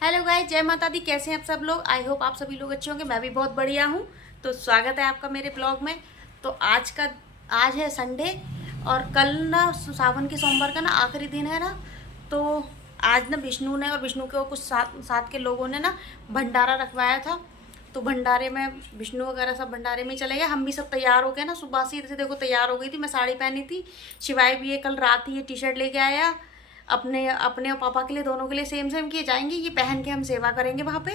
Hello guys, जय माता दी। कैसे हैं आप सब लोग? आई होप आप सभी लोग अच्छे होंगे। मैं भी बहुत बढ़िया हूँ। तो स्वागत है आपका मेरे ब्लॉग में। तो आज है संडे और कल ना सावन के सोमवार का ना आखिरी दिन है ना। तो आज ना विष्णु ने और विष्णु के कुछ साथ के लोगों ने ना भंडारा रखवाया था। तो भंडारे में विष्णु वगैरह सब भंडारे में चले गए। हम भी सब तैयार हो गए ना, सुबह से इधर से देखो तैयार हो गई थी। मैं साड़ी पहनी थी, शिवाय भी ये कल रात ही ये टी शर्ट लेके आया अपने और पापा के लिए, दोनों के लिए सेम सेम किए जाएंगे। ये पहन के हम सेवा करेंगे वहाँ पे।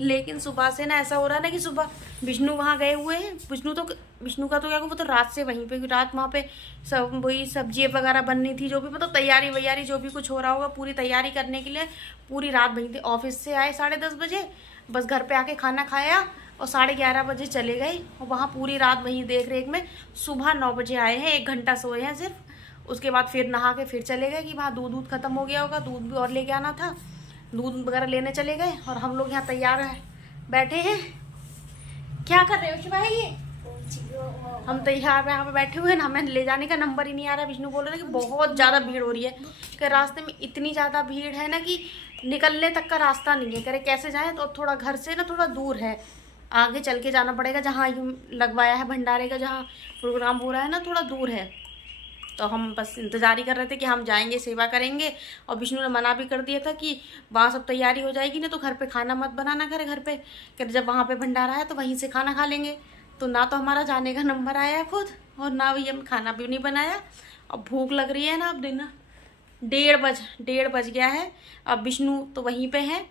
लेकिन सुबह से ना ऐसा हो रहा है ना कि सुबह विष्णु वहाँ गए हुए हैं। विष्णु का तो क्या, वो तो रात से वहीं पे, रात वहाँ पे सब वही सब्जी वगैरह बननी थी, जो भी मतलब तैयारी वैयारी जो भी कुछ हो रहा होगा, पूरी तैयारी करने के लिए पूरी रात वहीं थे। ऑफिस से आए 10:30 बजे, बस घर पे आके खाना खाया और 11:30 बजे चले गए। और वहाँ पूरी रात वहीं देख रेख में सुबह 9 बजे आए हैं, 1 घंटा सोए हैं सिर्फ। उसके बाद फिर नहा के फिर चले गए कि वहाँ दूध खत्म हो गया होगा, दूध भी और लेके आना था, दूध वगैरह लेने चले गए। और हम लोग यहाँ तैयार है बैठे हैं। क्या कर रहे हो शिवाय? ये हम तैयार यहाँ पे बैठे हुए हैं ना। हमें ले जाने का नंबर ही नहीं आ रहा। विष्णु बोल रहे हैं कि बहुत ज़्यादा भीड़ हो रही है, कि रास्ते में इतनी ज़्यादा भीड़ है ना कि निकलने तक का रास्ता नहीं है। कह रहे कैसे जाएँ? तो थोड़ा घर से ना थोड़ा दूर है, आगे चल के जाना पड़ेगा। जहाँ लगवाया है भंडारे का, जहाँ प्रोग्राम हो रहा है ना, थोड़ा दूर है। तो हम बस इंतज़ार ही कर रहे थे कि हम जाएंगे, सेवा करेंगे। और विष्णु ने मना भी कर दिया था कि वहाँ सब तैयारी हो जाएगी ना, तो घर पे खाना मत बनाना करे घर पे, कि जब वहाँ पे भंडारा है तो वहीं से खाना खा लेंगे। तो ना तो हमारा जाने का नंबर आया खुद, और ना भी हम खाना भी नहीं बनाया। अब भूख लग रही है ना। अब दिन 1:30 बज गया है। अब विष्णु तो वहीं पर है।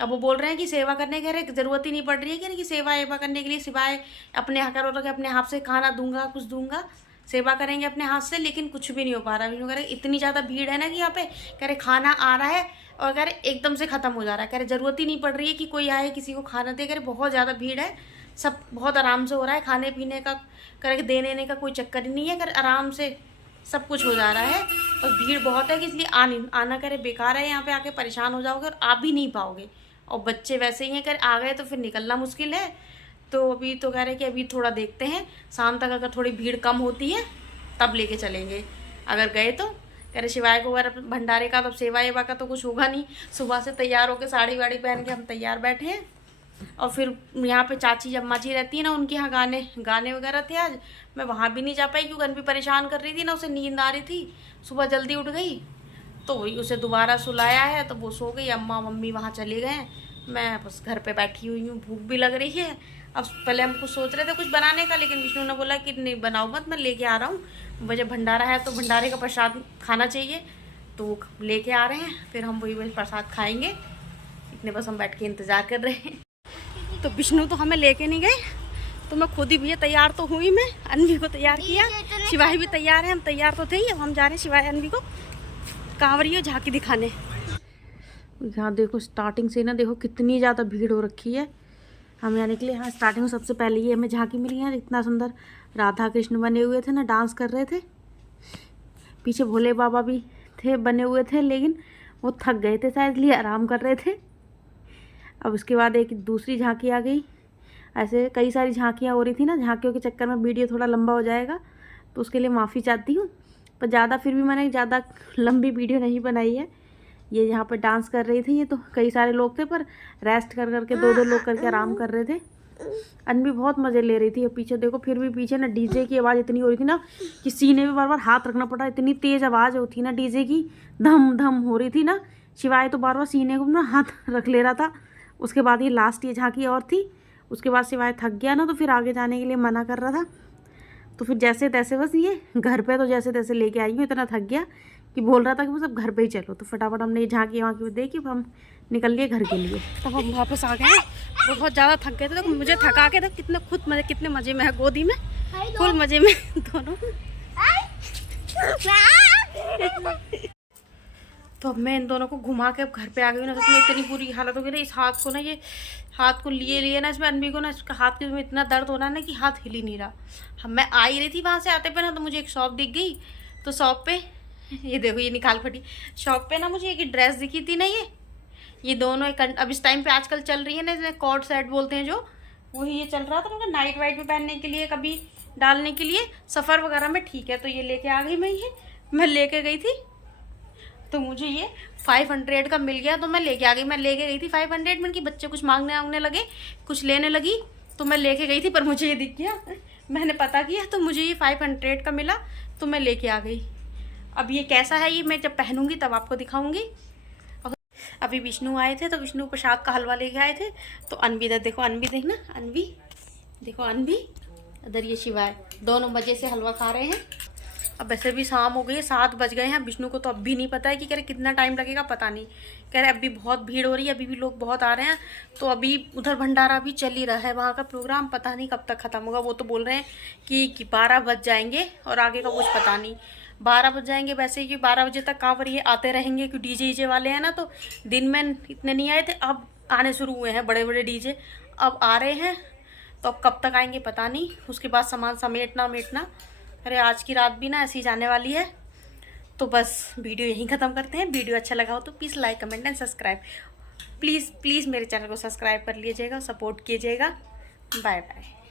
अब वो बोल रहे हैं कि सेवा करने की ज़रूरत ही नहीं पड़ रही है, कि सेवा एवा करने के लिए सिवाय अपने यहाँ करो तो अपने हाथ से खाना दूंगा, कुछ दूंगा, सेवा करेंगे अपने हाथ से। लेकिन कुछ भी नहीं हो पा रहा। विष्णु कह रहे इतनी ज़्यादा भीड़ है ना कि यहाँ पे, कह रहे खाना आ रहा है और कह रहे एकदम से ख़त्म हो जा रहा है। कह रहे ज़रूरत ही नहीं पड़ रही है कि कोई आए किसी को खाना दे। कह रहे बहुत ज़्यादा भीड़ है, सब बहुत आराम से हो रहा है। खाने पीने का कह रहे देने का कोई चक्कर ही नहीं है। कह रहे आराम से सब कुछ हो जा रहा है। और भीड़ बहुत है कि इसलिए आना कह रहे बेकार है। यहाँ पर आके परेशान हो जाओगे और आ भी नहीं पाओगे। और बच्चे वैसे ही हैं, कह रहे आ गए तो फिर निकलना मुश्किल है। तो अभी तो कह रहे कि अभी थोड़ा देखते हैं, शाम तक अगर थोड़ी भीड़ कम होती है तब लेके चलेंगे। अगर गए तो कह रहे शिवाय को अगर भंडारे का, तब सेवा एवा का तो कुछ होगा नहीं। सुबह से तैयार होकर साड़ी वाड़ी पहन के हम तैयार बैठे हैं। और फिर यहाँ पे चाची अम्मा जी रहती है ना, उनके यहाँ गाने वगैरह थे आज। मैं वहाँ भी नहीं जा पाई क्योंकि अनभी परेशान कर रही थी ना, उसे नींद आ रही थी। सुबह जल्दी उठ गई तो वही उसे दोबारा सुलाया है, तो वो सो गई। अम्मा मम्मी वहाँ चले गए, मैं बस घर पे बैठी हुई हूँ। भूख भी लग रही है। अब पहले हम कुछ सोच रहे थे कुछ बनाने का, लेकिन विष्णु ने बोला कि नहीं बनाओ मत, मैं लेके आ रहा हूँ। वजह भंडारा है तो भंडारे का प्रसाद खाना चाहिए, तो लेके आ रहे हैं। फिर हम वही प्रसाद खाएंगे। इतने बस हम बैठ के इंतज़ार कर रहे हैं। तो विष्णु तो हमें लेके नहीं गए, तो मैं खुद ही भैया तैयार तो हुई। मैं अनवी को तैयार किया, शिवाय भी तैयार है। हम तैयार तो थे ही। अब हम जा रहे हैं शिवाय अनवी को कांवरियों झांकी दिखाने। यहाँ देखो स्टार्टिंग से ना, देखो कितनी ज़्यादा भीड़ हो रखी है। हम यहाँ निकले। हाँ स्टार्टिंग में सबसे पहले ये हमें झांकी मिली है। इतना सुंदर राधा कृष्ण बने हुए थे ना, डांस कर रहे थे। पीछे भोले बाबा भी थे बने हुए थे, लेकिन वो थक गए थे शायद, इसलिए आराम कर रहे थे। अब उसके बाद एक दूसरी झांकी आ गई। ऐसे कई सारी झांकियाँ हो रही थी ना, झांकियों के चक्कर में वीडियो थोड़ा लंबा हो जाएगा, तो उसके लिए माफ़ी चाहती हूँ। पर ज़्यादा फिर भी मैंने ज़्यादा लंबी वीडियो नहीं बनाई है। ये यहाँ पर डांस कर रही थी। ये तो कई सारे लोग थे, पर रेस्ट कर करके 2-2 लोग करके आराम कर रहे थे। अनभी बहुत मज़े ले रही थी। और पीछे देखो, फिर भी पीछे ना डीजे की आवाज़ इतनी हो रही थी ना कि सीने में बार बार हाथ रखना पड़ा। इतनी तेज़ आवाज़ होती ना डीजे की, धम धम हो रही थी ना। शिवाय तो बार बार सीने को ना हाथ रख ले रहा था। उसके बाद ये लास्ट ये झांकी और थी। उसके बाद शिवाय थक गया ना, तो फिर आगे जाने के लिए मना कर रहा था। तो फिर जैसे तैसे बस ये घर पे तो जैसे तैसे लेके आई हूँ। इतना थक गया कि बोल रहा था कि बस अब घर पे ही चलो। तो फटाफट हमने ये झांकी वाँकी देखी, हम निकल लिए घर के लिए। तब हम वापस आ गए। बहुत ज़्यादा थक गए थे, तो मुझे थका के था। कितने खुद मज़े, कितने मज़े में है गोदी में, फुल मज़े में दोनों। तो अब मैं इन दोनों को घुमा के अब घर पे आ गई ना। तो इतनी बुरी हालत हो गई ना इस हाथ को ना, ये हाथ को लिए ना इसमें अनवी को ना, इसका हाथ के में इतना दर्द हो रहा है ना कि हाथ हिल ही नहीं रहा। हम मैं आ ही रही थी वहाँ से आते पे ना, तो मुझे एक शॉप दिख गई। तो शॉप पे ये देखो, ये निकाल फटी। शॉप पे ना मुझे एक ड्रेस दिखी थी ना, ये दोनों एक अब इस टाइम पे आजकल चल रही है ना, इसमें कॉर्ड सेट बोलते हैं जो, वही ये चल रहा था। मतलब नाइट वाइट में पहनने के लिए, कभी डालने के लिए, सफ़र वगैरह में ठीक है। तो ये लेके आ गई मैं। ये मैं लेके गई थी तो मुझे ये 500 का मिल गया, तो मैं लेके आ गई। मैं लेके गई थी 500 में कि बच्चे कुछ मांगने वांगने लगे, कुछ लेने लगी, तो मैं लेके गई थी। पर मुझे ये दिख गया, मैंने पता किया तो मुझे ये 500 का मिला, तो मैं लेके आ गई। अब ये कैसा है, ये मैं जब पहनूंगी तब आपको दिखाऊंगी। अभी विष्णु आए थे तो विष्णु प्रसाद का हलवा लेके आए थे। तो अनवी इधर देखो, अनवी देखना, अनवी देखो, अनवी इधर, ये शिवाय, दोनों मजे से हलवा खा रहे हैं। अब वैसे भी शाम हो गई है, 7 बज गए हैं। विष्णु को तो अब भी नहीं पता है कि कह रहे कितना टाइम लगेगा, पता नहीं। कह रहे अभी बहुत भीड़ हो रही है, अभी भी लोग बहुत आ रहे हैं। तो अभी उधर भंडारा भी चल ही रहा है, वहाँ का प्रोग्राम पता नहीं कब तक ख़त्म होगा। वो तो बोल रहे हैं कि 12 बज जाएंगे, और आगे का कुछ पता नहीं। 12 बज जाएंगे वैसे ही, 12 बजे तक कांवरिये आते रहेंगे, क्योंकि डीजे वाले हैं ना। तो दिन में इतने नहीं आए थे, अब आने शुरू हुए हैं बड़े बड़े डीजे, अब आ रहे हैं। तो अब कब तक आएंगे पता नहीं। उसके बाद सामान समेटना। अरे आज की रात भी ना ऐसी जाने वाली है। तो बस वीडियो यहीं ख़त्म करते हैं। वीडियो अच्छा लगा हो तो please like, comment and subscribe. Please मेरे चैनल को सब्सक्राइब कर लीजिएगा, सपोर्ट कीजिएगा। Bye bye.